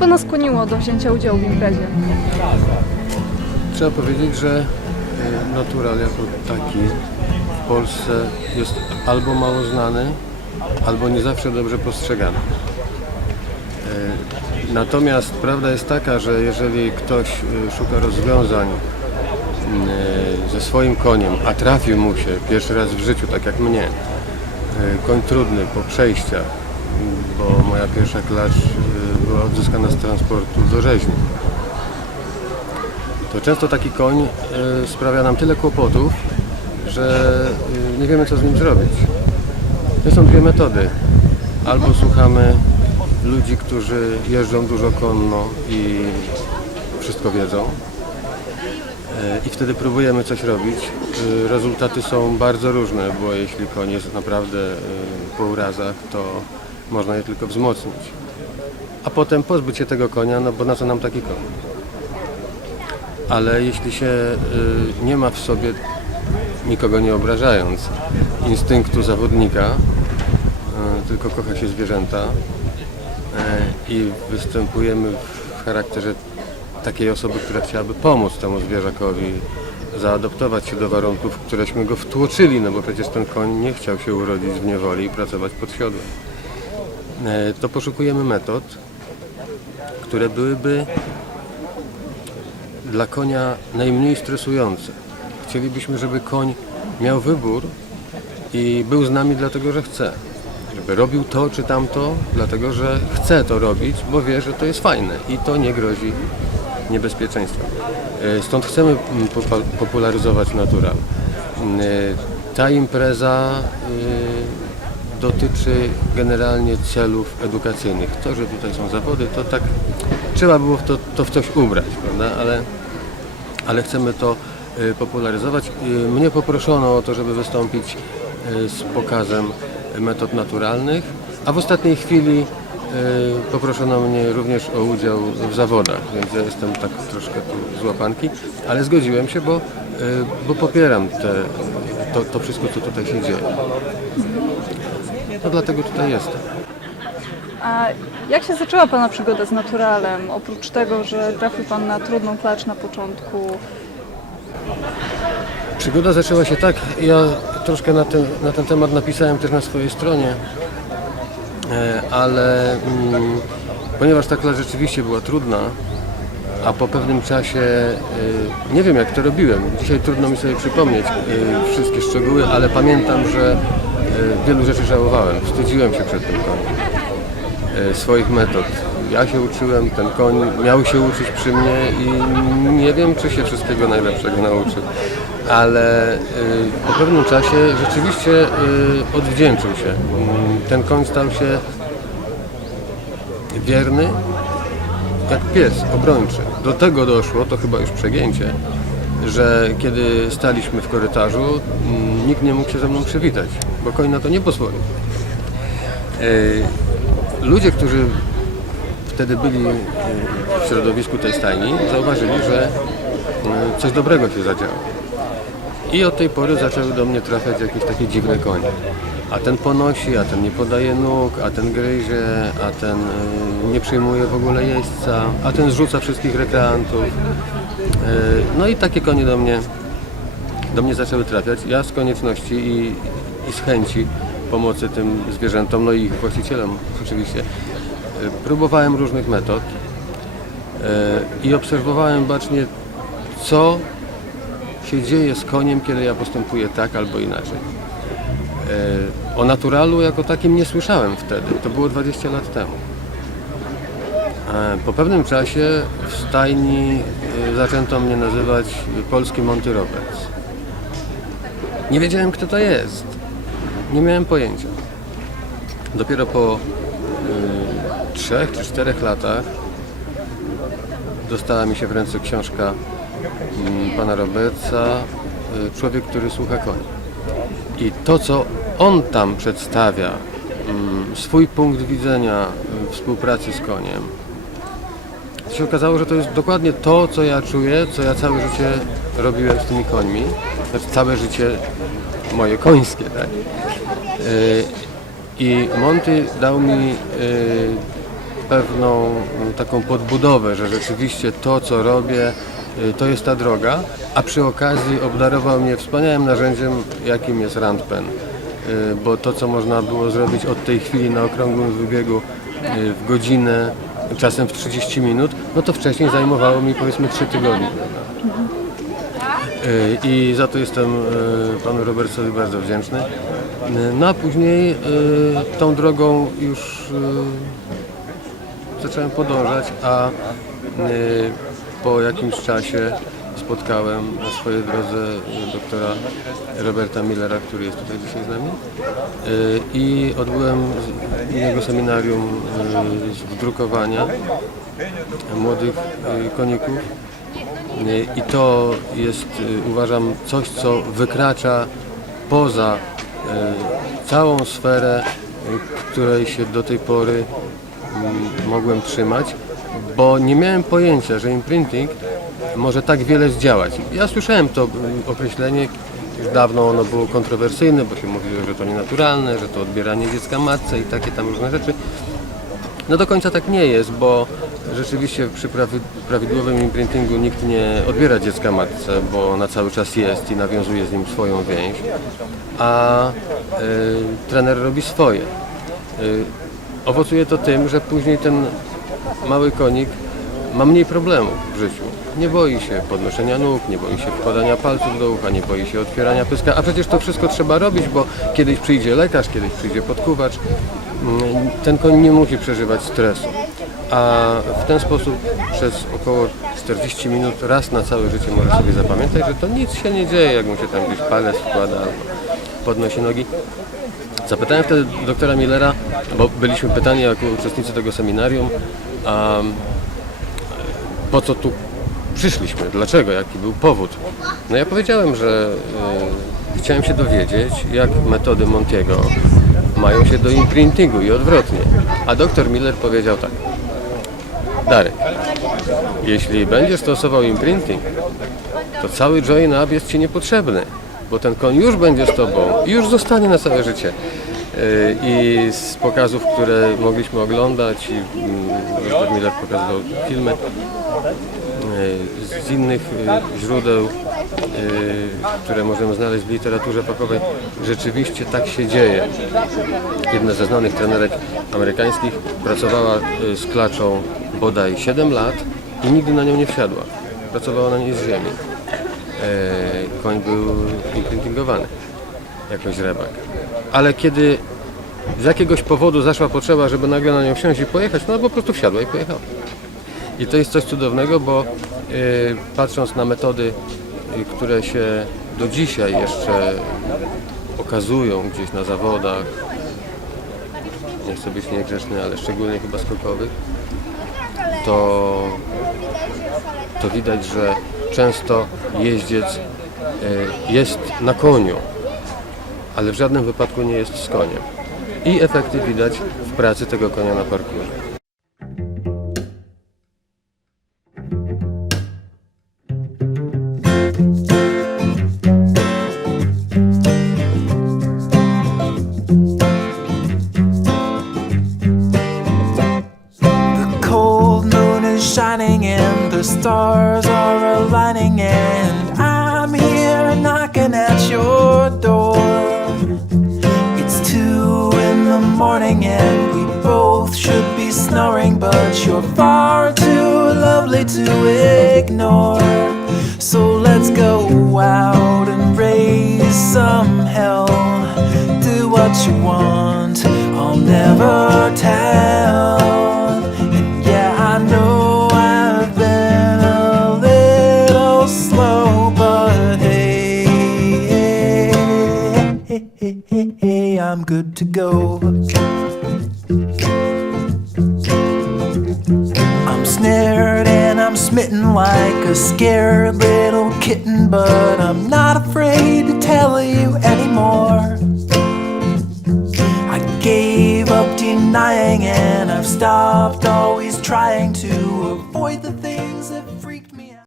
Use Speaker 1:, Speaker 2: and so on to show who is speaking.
Speaker 1: Pana skłoniło do wzięcia udziału w imprezie?
Speaker 2: Trzeba powiedzieć, że y, natural jako taki w Polsce jest albo mało znany, albo nie zawsze dobrze postrzegany. Y, Natomiast prawda jest taka, że jeżeli ktoś y, szuka rozwiązań ze swoim koniem, a trafił mu się pierwszy raz w życiu, tak jak mnie, koń trudny po przejściach, bo moja pierwsza klacz była odzyskana z transportu do rzeźni to często taki koń y, sprawia nam tyle kłopotów, że y, nie wiemy co z nim zrobić. To są dwie metody. Albo słuchamy ludzi, którzy jeżdżą dużo konno i wszystko wiedzą. y, I wtedy próbujemy coś robić. Rezultaty są bardzo różne, bo jeśli koń jest naprawdę po urazach, to można je tylko wzmocnić. A potem pozbyć się tego konia, no bo na co nam taki koń? ale jeśli się y, nie ma w sobie, nikogo nie obrażając, instynktu zawodnika, y, tylko kocha się zwierzęta y, i występujemy w charakterze takiej osoby, która chciałaby pomóc temu zwierzakowi, zaadoptować się do warunków, któreśmy go wtłoczyli, no bo przecież ten koń nie chciał się urodzić w niewoli i pracować pod siodłem. Y, To poszukujemy metod, które byłyby dla konia najmniej stresujące. Chcielibyśmy, żeby koń miał wybór i był z nami dlatego, że chce. Żeby robił to czy tamto, dlatego że chce to robić, bo wie, że to jest fajne i to nie grozi niebezpieczeństwem. Stąd chcemy mm, popularyzować natural. E, Ta impreza e, dotyczy generalnie celów edukacyjnych. To, że tutaj są zawody, to tak trzeba było to, to w coś ubrać, prawda? Ale, ale chcemy to y, popularyzować. Y, Mnie poproszono o to, żeby wystąpić y, z pokazem metod naturalnych, a w ostatniej chwili poproszono mnie również o udział w zawodach, więc ja jestem tak troszkę tu z łapanki, ale zgodziłem się, bo, bo popieram te, to, to wszystko, co tutaj się dzieje. No dlatego tutaj jestem.
Speaker 1: A jak się zaczęła Pana przygoda z naturalem? Oprócz tego, że trafił Pan na trudną klacz na początku,
Speaker 2: Przygoda zaczęła się tak, ja troszkę na ten, na ten temat napisałem też na swojej stronie, e, ale mm, ponieważ ta klacz rzeczywiście była trudna, a po pewnym czasie, e, nie wiem jak to robiłem, dzisiaj trudno mi sobie przypomnieć e, wszystkie szczegóły, ale pamiętam, że wielu rzeczy żałowałem, wstydziłem się przed tym koniem e, swoich metod. Ja się uczyłem, ten koń miał się uczyć przy mnie i nie wiem, czy się wszystkiego najlepszego nauczył. Ale y, po pewnym czasie rzeczywiście odwdzięczył się. Ten koń stał się wierny jak pies, obrończy. Do tego doszło, to chyba już przegięcie, że kiedy staliśmy w korytarzu, mm, nikt nie mógł się ze mną przywitać, bo koń na to nie pozwolił. Y, Ludzie, którzy wtedy byli y, w środowisku tej stajni, zauważyli, że y, coś dobrego się zadziało. I od tej pory zaczęły do mnie trafiać jakieś takie dziwne konie. A ten ponosi, a ten nie podaje nóg, a ten gryzie, a ten nie przyjmuje w ogóle jeźdźca, a ten zrzuca wszystkich rekreantów. No i takie konie do mnie, do mnie zaczęły trafiać. Ja z konieczności i, i z chęci pomocy tym zwierzętom, no i ich właścicielom oczywiście, y, próbowałem różnych metod y, i obserwowałem bacznie, co się dzieje z koniem, kiedy ja postępuję tak albo inaczej. E, O naturalu jako takim nie słyszałem wtedy, to było 20 lat temu. E, Po pewnym czasie w stajni e, zaczęto mnie nazywać polski Monty Roberts. Nie wiedziałem kto to jest. Nie miałem pojęcia. Dopiero po y, trzech czy czterech latach dostała mi się w ręce książka mm, pana Robertsa y, Człowiek, który słucha koni. I to, co on tam przedstawia, mm, swój punkt widzenia współpracy z koniem, się okazało, że to jest dokładnie to, co ja czuję, co ja całe życie robiłem z tymi końmi. Znaczy całe życie moje końskie, tak? Y, I Monty dał mi y, pewną taką podbudowę, że rzeczywiście to, co robię, y, to jest ta droga, a przy okazji obdarował mnie wspaniałym narzędziem, jakim jest Randpen. Bo to, co można było zrobić od tej chwili na okrągłym wybiegu w godzinę, czasem w 30 minut, no to wcześniej zajmowało mi powiedzmy 3 tygodnie. Y, I za to jestem y, panu Robertsowi bardzo wdzięczny. Y, No a później tą drogą już zacząłem podążać, a po jakimś czasie spotkałem na swojej drodze y, doktora Roberta Millera, który jest tutaj dzisiaj z nami. Y, i odbyłem jego seminarium y, z wdrukowania młodych koników. I to jest, uważam, coś, co wykracza poza całą sferę, której się do tej pory mm, mogłem trzymać, bo nie miałem pojęcia, że imprinting może tak wiele zdziałać. Ja słyszałem to y, określenie, już dawno ono było kontrowersyjne, bo się mówiło, że to nienaturalne, że to odbieranie dziecka matce i takie tam różne rzeczy. No do końca tak nie jest, bo rzeczywiście przy prawi- prawidłowym imprintingu nikt nie odbiera dziecka matce, bo ona cały czas jest i nawiązuje z nim swoją więź, a y, trener robi swoje. Y, owocuje to tym, że później ten mały konik ma mniej problemów w życiu. Nie boi się podnoszenia nóg, nie boi się wkładania palców do ucha, nie boi się otwierania pyska, a przecież to wszystko trzeba robić, bo kiedyś przyjdzie lekarz, kiedyś przyjdzie podkuwacz. Mm, Ten koń nie musi przeżywać stresu. A w ten sposób przez około 40 minut raz na całe życie może sobie zapamiętać, że to nic się nie dzieje, jak mu się tam gdzieś palec wkłada albo podnosi nogi. Zapytałem wtedy doktora Millera, bo byliśmy pytani jako uczestnicy tego seminarium, a po co tu przyszliśmy, dlaczego, jaki był powód. No ja powiedziałem, że e, chciałem się dowiedzieć, jak metody Montiego mają się do imprintingu i odwrotnie. A doktor Miller powiedział tak. Darek, jeśli będziesz stosował imprinting, to cały Joy Nab jest Ci niepotrzebny, bo ten koń już będzie z Tobą i już zostanie na całe życie. Yy, I z pokazów, które mogliśmy oglądać, i mm, Robert Miller pokazywał filmy, z innych yy, źródeł, yy, które możemy znaleźć w literaturze fachowej, rzeczywiście tak się dzieje. Jedna ze znanych trenerek amerykańskich pracowała z klaczą bodaj 7 lat i nigdy na nią nie wsiadła. Pracowała na niej z ziemi. E, Koń był imprintingowany jako źrebak. Ale kiedy z jakiegoś powodu zaszła potrzeba, żeby nagle na nią wsiąść i pojechać, no po prostu wsiadła i pojechała. I to jest coś cudownego, bo y, patrząc na metody, y, które się do dzisiaj jeszcze okazują gdzieś na zawodach, nie chcę być niegrzeczny, ale szczególnie chyba skokowych, to, to widać, że często jeździec y, jest na koniu, ale w żadnym wypadku nie jest z koniem. I efekty widać w pracy tego konia na parkurze.
Speaker 3: The cold moon is shining and the stars are aligning, and I'm here knocking at your door. It's two in the morning, and we both should be snoring, but you're far too lovely to ignore. You want, I'll never tell. And yeah, I know I've been a little slow, but hey, I'm good to go. I'm snared and I'm smitten like a scared little kitten, but I'm not afraid to tell you anymore. Denying and I've stopped always trying to